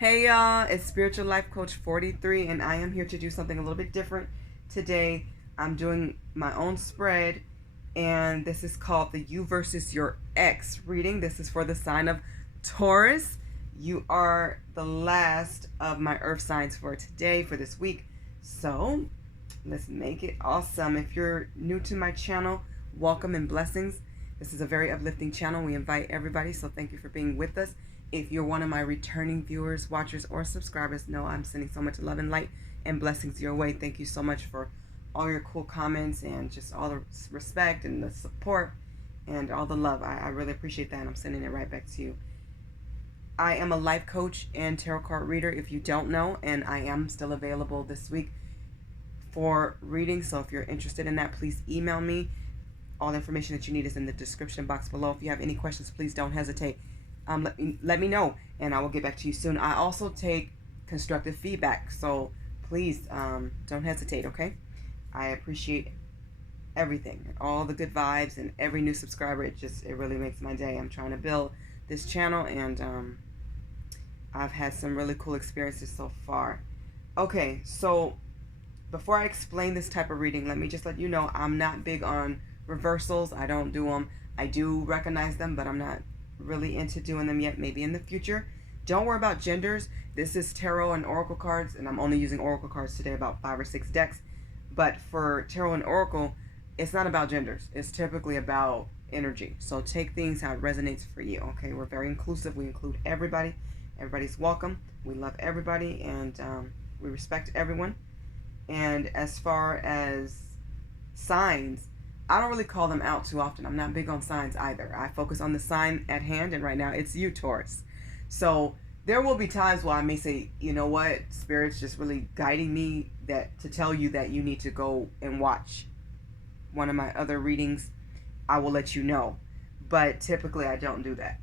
Hey y'all, it's Spiritual Life Coach 43, and I am here to do something a little bit different today. I'm doing my own spread, and this is called the You versus Your Ex reading. This is for the sign of Taurus. You are the last of my earth signs for today, for this week. So let's make it awesome. If you're new to my channel, welcome and blessings. This is a very uplifting channel. We invite everybody, so thank you for being with us. If you're one of my returning viewers, watchers, or subscribers, know I'm sending so much love and light and blessings your way. Thank you so much for all your cool comments and just all the respect and the support and all the love. I really appreciate that, and I'm sending it right back to you. I am a life coach and tarot card reader, if you don't know, and I am still available this week for reading. So if you're interested in that, please email me. All the information that you need is in the description box below. If you have any questions, please don't hesitate. Let me know, and I will get back to you soon. I also take constructive feedback, so please don't hesitate, okay? I appreciate everything, all the good vibes, and every new subscriber. It really makes my day. I'm trying to build this channel, and I've had some really cool experiences so far. Okay, so before I explain this type of reading, let me just let you know I'm not big on reversals. I don't do them. I do recognize them, but I'm not really into doing them yet. Maybe in the future. Don't worry about genders. This is tarot and oracle cards, and I'm only using oracle cards today, about 5 or 6 decks. But for tarot and oracle, it's not about genders. It's typically about energy. So take things how it resonates for you. Okay, we're very inclusive. We include everybody. Everybody's welcome. We love everybody, and we respect everyone. And as far as signs, I don't really call them out too often. I'm not big on signs either. I focus on the sign at hand, and right now it's you, Taurus. So there will be times where I may say, you know what, Spirit's just really guiding me to tell you that you need to go and watch one of my other readings. I will let you know. But typically I don't do that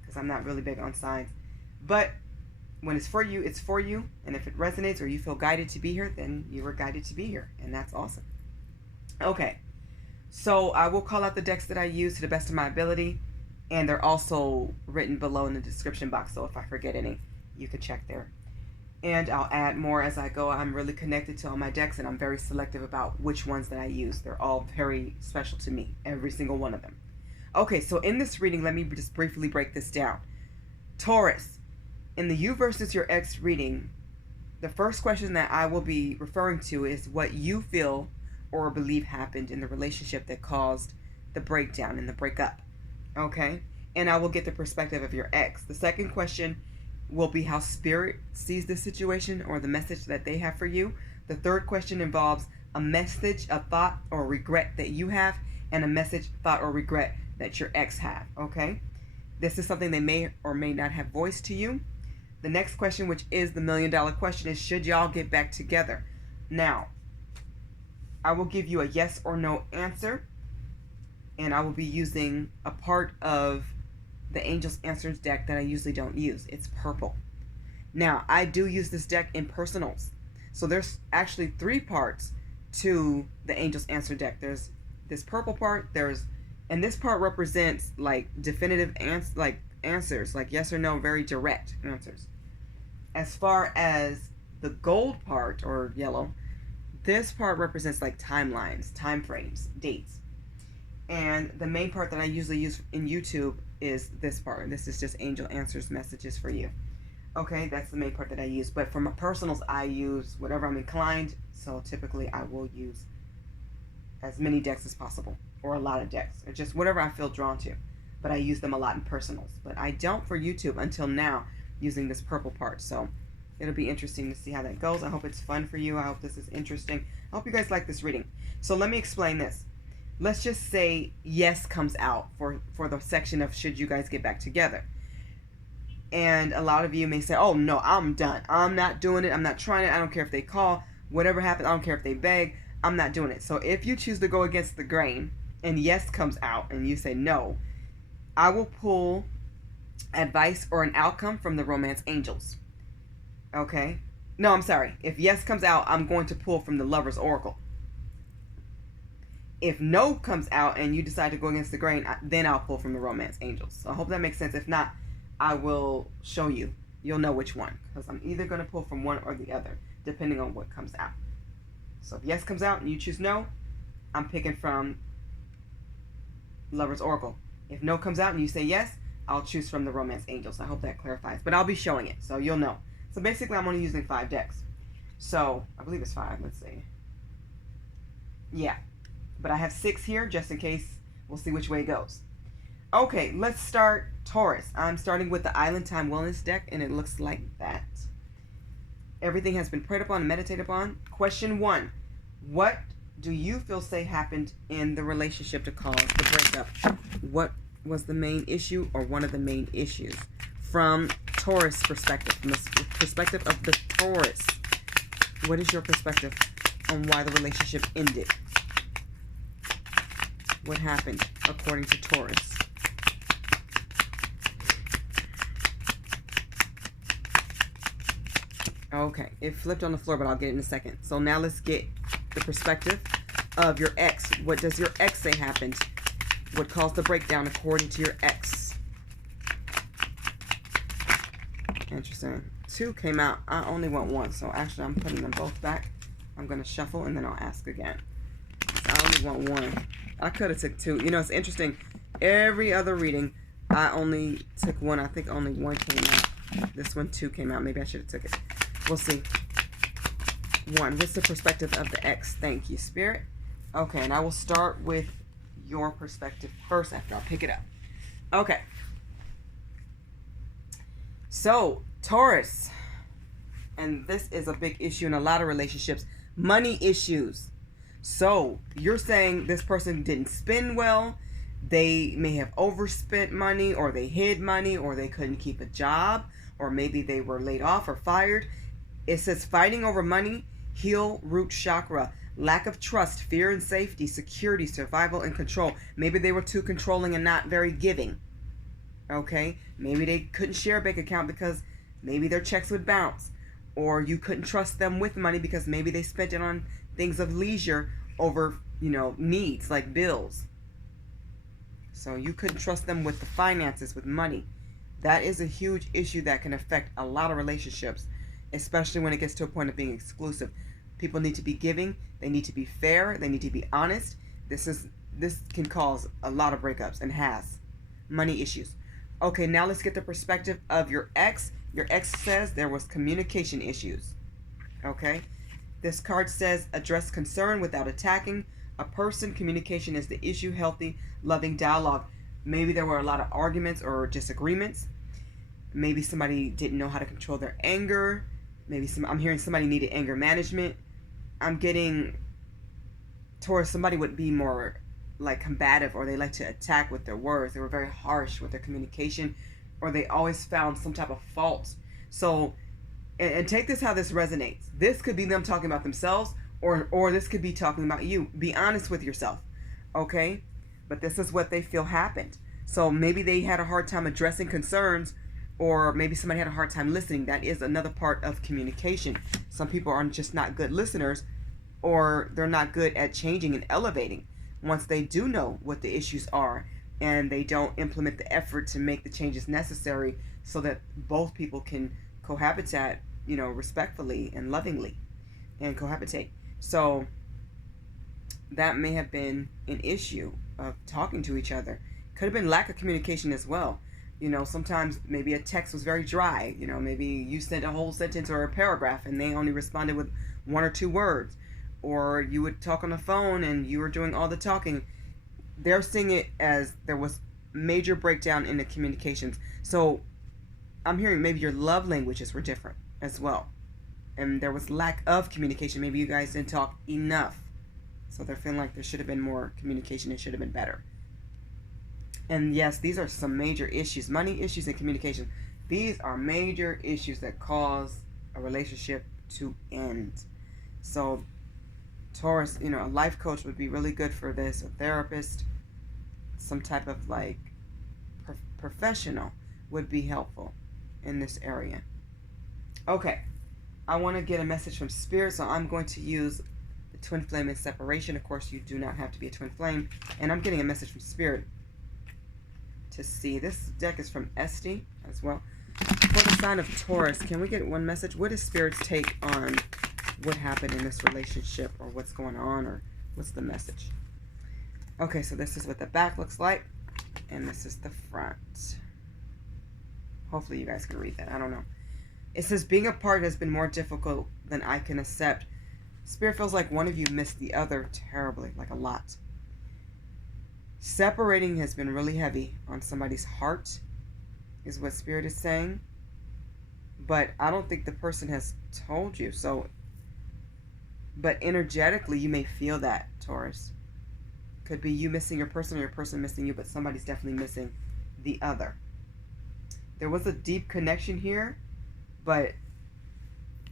because I'm not really big on signs. But when it's for you, it's for you. And if it resonates or you feel guided to be here, then you were guided to be here. And that's awesome. Okay, so I will call out the decks that I use to the best of my ability, and they're also written below in the description box, so if I forget any, you can check there. And I'll add more as I go. I'm really connected to all my decks, and I'm very selective about which ones that I use. They're all very special to me, every single one of them. Okay, so in this reading, let me just briefly break this down. Taurus, in the You versus Your Ex reading, the first question that I will be referring to is what you feel or believe happened in the relationship that caused the breakdown and the breakup. Okay? And I will get the perspective of your ex. The second question will be how Spirit sees the situation or the message that they have for you. The third question involves a message, a thought, or regret that you have, and a message, thought, or regret that your ex have. Okay? This is something they may or may not have voiced to you. The next question, which is the $1 million question, is should y'all get back together? Now, I will give you a yes or no answer, and I will be using a part of the Angels Answers deck that I usually don't use. It's purple. Now, I do use this deck in personals. So there's actually 3 parts to the Angels Answer deck. There's this purple part, and this part represents like definitive answers, like yes or no, very direct answers. As far as the gold part, or yellow, this part represents like timelines, time frames, dates. And the main part that I usually use in YouTube is this part. This is just Angel Answers messages for you. Okay, that's the main part that I use. But for my personals, I use whatever I'm inclined. So typically I will use as many decks as possible, or a lot of decks, or just whatever I feel drawn to. But I use them a lot in personals. But I don't for YouTube until now, using this purple part. So it'll be interesting to see how that goes. I hope it's fun for you. I hope this is interesting. I hope you guys like this reading. So let me explain this. Let's just say yes comes out for the section of should you guys get back together. And a lot of you may say, oh no, I'm done. I'm not doing it. I'm not trying it. I don't care if they call. Whatever happens, I don't care if they beg. I'm not doing it. So if you choose to go against the grain and yes comes out and you say no, I will pull advice or an outcome from the Romance Angels. Okay? No, I'm sorry. If yes comes out, I'm going to pull from the Lover's Oracle. If no comes out and you decide to go against the grain, then I'll pull from the Romance Angels. So I hope that makes sense. If not, I will show you. You'll know which one, because I'm either going to pull from one or the other, depending on what comes out. So if yes comes out and you choose no, I'm picking from Lover's Oracle. If no comes out and you say yes, I'll choose from the Romance Angels. I hope that clarifies. But I'll be showing it, so you'll know. So basically, I'm only using 5 decks. So, I believe it's 5. Let's see. Yeah. But I have 6 here, just in case. We'll see which way it goes. Okay, let's start Taurus. I'm starting with the Island Time Wellness deck, and it looks like that. Everything has been prayed upon and meditated upon. Question 1. What do you feel say happened in the relationship to cause the breakup? What was the main issue or one of the main issues? From Taurus perspective, from the perspective of the Taurus, what is your perspective on why the relationship ended? What happened according to Taurus? Okay, it flipped on the floor, but I'll get it in a second. So now let's get the perspective of your ex. What does your ex say happened? What caused the breakdown according to your ex? Interesting. 2 came out. I only want 1, so actually I'm putting them both back. I'm going to shuffle and then I'll ask again. So I only want 1. I could have took 2. You know, it's interesting. Every other reading, I only took 1. I think only 1 came out. This one, 2 came out. Maybe I should have took it. We'll see. 1. What's the perspective of the ex? Thank you, Spirit. Okay, and I will start with your perspective first after I'll pick it up. Okay. So, Taurus. And this is a big issue in a lot of relationships. Money issues. So, you're saying this person didn't spend well. They may have overspent money, or they hid money, or they couldn't keep a job, or maybe they were laid off or fired. It says fighting over money, heel, root chakra, lack of trust, fear and safety, security, survival, and control. Maybe they were too controlling and not very giving. Okay? Maybe they couldn't share a bank account because maybe their checks would bounce. Or you couldn't trust them with money because maybe they spent it on things of leisure over, needs like bills. So you couldn't trust them with the finances, with money. That is a huge issue that can affect a lot of relationships, especially when it gets to a point of being exclusive. People need to be giving. They need to be fair. They need to be honest. This can cause a lot of breakups and has. Money issues. Okay, now let's get the perspective of your ex. Your ex says there was communication issues. Okay? This card says address concern without attacking a person. Communication is the issue. Healthy, loving dialogue. Maybe there were a lot of arguments or disagreements. Maybe somebody didn't know how to control their anger. Maybe I'm hearing somebody needed anger management. I'm getting towards somebody would be more like combative, or they like to attack with their words. They were very harsh with their communication, or they always found some type of fault. So, and take this how this resonates. This could be them talking about themselves, or this could be talking about you. Be honest with yourself, okay? But this is what they feel happened. So maybe they had a hard time addressing concerns, or maybe somebody had a hard time listening. That is another part of communication. Some people are just not good listeners, or they're not good at changing and elevating once they do know what the issues are, and they don't implement the effort to make the changes necessary so that both people can cohabitate, respectfully and lovingly, and cohabitate. So that may have been an issue of talking to each other. Could have been lack of communication as well. Sometimes maybe a text was very dry. Maybe you sent a whole sentence or a paragraph and they only responded with 1 or 2 words. Or you would talk on the phone and you were doing all the talking. They're seeing it as there was major breakdown in the communications. So I'm hearing maybe your love languages were different as well. And there was lack of communication. Maybe you guys didn't talk enough. So they're feeling like there should have been more communication. It should have been better. And yes, these are some major issues. Money issues and communication. These are major issues that cause a relationship to end. So Taurus, a life coach would be really good for this. A therapist, some type of professional would be helpful in this area. Okay, I want to get a message from Spirit, so I'm going to use the twin flame and separation. Of course, you do not have to be a twin flame. And I'm getting a message from Spirit to see. This deck is from Esty as well. For the sign of Taurus, can we get one message? What is Spirit's take on what happened in this relationship, or what's going on, or what's the message? Okay, so this is what the back looks like, and this is the front. Hopefully you guys can read that. I don't know. It says, being apart has been more difficult than I can accept. Spirit feels like one of you missed the other terribly, like a lot. Separating has been really heavy on somebody's heart, is what Spirit is saying. But I don't think the person has told you. So, but energetically, you may feel that, Taurus. Could be you missing your person, or your person missing you, but somebody's definitely missing the other. There was a deep connection here, but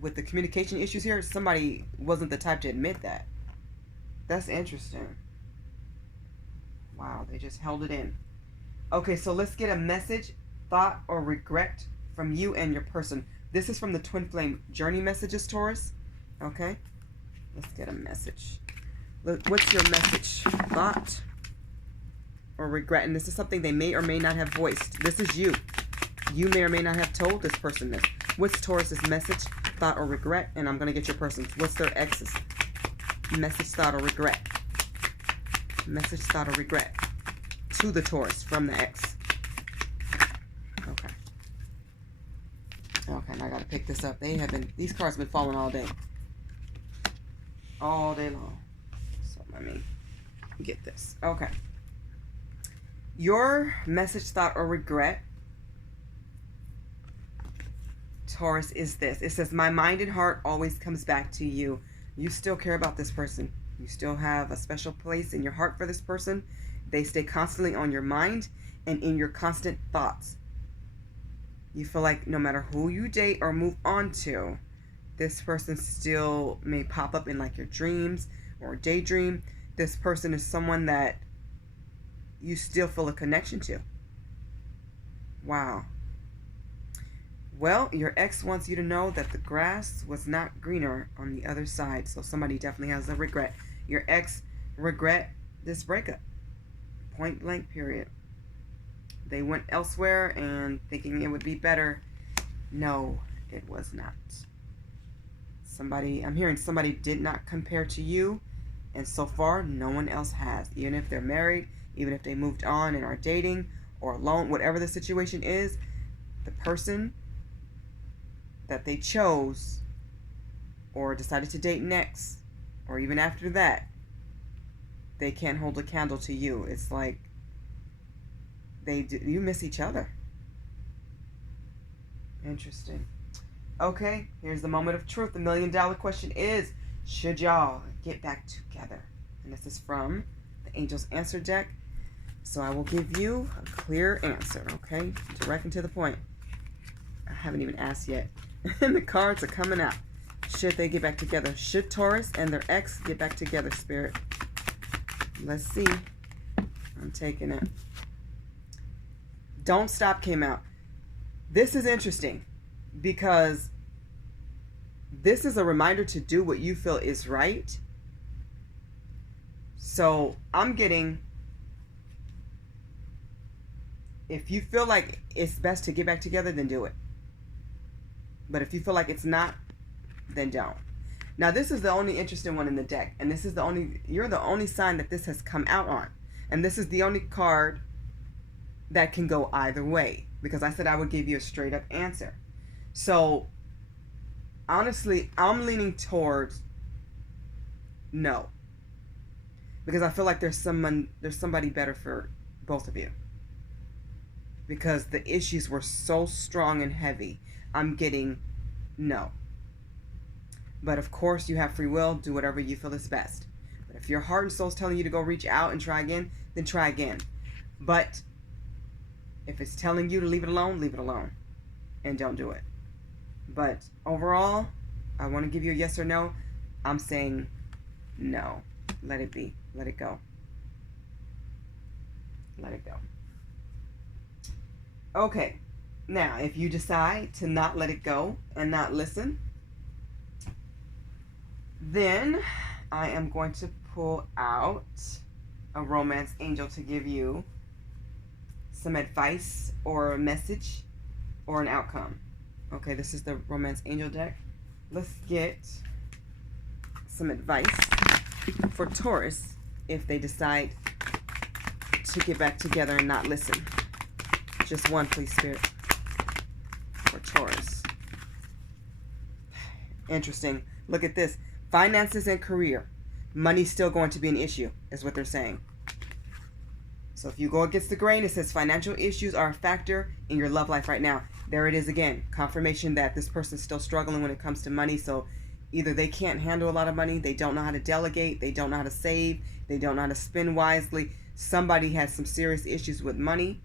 with the communication issues here, somebody wasn't the type to admit that. That's interesting. Wow, they just held it in. Okay, so let's get a message, thought, or regret from you and your person. This is from the Twin Flame Journey messages, Taurus. Okay, let's get a message. What's your message, thought, or regret? And this is something they may or may not have voiced. This is you. You may or may not have told this person this. What's Taurus's message, thought, or regret? And I'm going to get your person's. What's their ex's message, thought, or regret? Message, thought, or regret to the Taurus from the ex. Okay. Okay, and I got to pick this up. These cards have been falling all day. All day long. So let me get this. Okay. Your message, thought, or regret, Taurus, is this. It says, my mind and heart always comes back to you. You still care about this person. You still have a special place in your heart for this person. They stay constantly on your mind and in your constant thoughts. You feel like no matter who you date or move on to, this person still may pop up in like your dreams or daydream. This person is someone that you still feel a connection to. Wow. Well, your ex wants you to know that the grass was not greener on the other side. So somebody definitely has a regret. Your ex regret this breakup. Point blank, period. They went elsewhere and thinking it would be better. No, it was not. I'm hearing somebody did not compare to you. And so far, no one else has. Even if they're married, even if they moved on and are dating or alone, whatever the situation is, the person that they chose or decided to date next, or even after that, they can't hold a candle to you. It's like you miss each other. Interesting. Okay, here's the moment of truth. The $1 million question is, should y'all get back together? And this is from the Angel's Answer deck. So I will give you a clear answer, okay? Direct and to the point. I haven't even asked yet. And the cards are coming out. Should they get back together? Should Taurus and their ex get back together, Spirit? Let's see. I'm taking it. Don't Stop came out. This is interesting because this is a reminder to do what you feel is right. So I'm getting, if you feel like it's best to get back together, then do it. But if you feel like it's not, then don't. Now, this is the only interesting one in the deck. And this is you're the only sign that this has come out on. And this is the only card that can go either way. Because I said I would give you a straight up answer. So, honestly, I'm leaning towards no. Because I feel like there's somebody better for both of you. Because the issues were so strong and heavy. I'm getting no. But of course, you have free will. Do whatever you feel is best. But if your heart and soul is telling you to go reach out and try again, then try again. But if it's telling you to leave it alone, and don't do it. But overall, I want to give you a yes or no. I'm saying no. Let it be. Let it go. Let it go. Okay. Now, if you decide to not let it go and not listen, then I am going to pull out a romance angel to give you some advice or a message or an outcome. Okay, this is the Romance Angel deck. Let's get some advice for Taurus if they decide to get back together and not listen. Just one, please, Spirit, for Taurus. Interesting. Look at this. Finances and career. Money's still going to be an issue, is what they're saying. So if you go against the grain, it says financial issues are a factor in your love life right now. There it is again. Confirmation that this person's still struggling when it comes to money. So either they can't handle a lot of money, they don't know how to delegate, they don't know how to save, they don't know how to spend wisely. Somebody has some serious issues with money.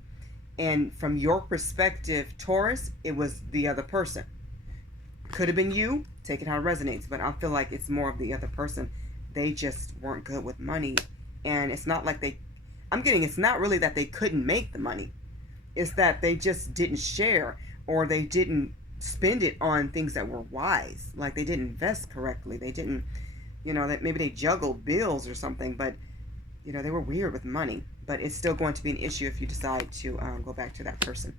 And from your perspective, Taurus, it was the other person. Could have been you. Take it how it resonates. But I feel like it's more of the other person. They just weren't good with money. And it's not like it's not really that they couldn't make the money. It's that they just didn't share, or they didn't spend it on things that were wise. Like they didn't invest correctly. They didn't, that maybe they juggled bills or something, but, they were weird with money. But it's still going to be an issue if you decide to go back to that person.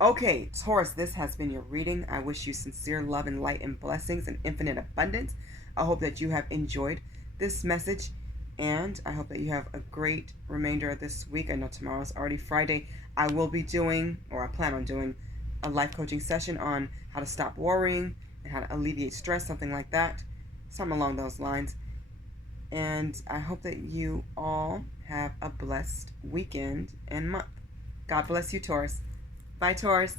Okay, Taurus, this has been your reading. I wish you sincere love and light and blessings and infinite abundance. I hope that you have enjoyed this message, and I hope that you have a great remainder of this week. I know tomorrow is already Friday. I will be doing, or I plan on doing, a life coaching session on how to stop worrying and how to alleviate stress, something like that. Something along those lines. And I hope that you all have a blessed weekend and month. God bless you, Taurus. Bye, Taurus.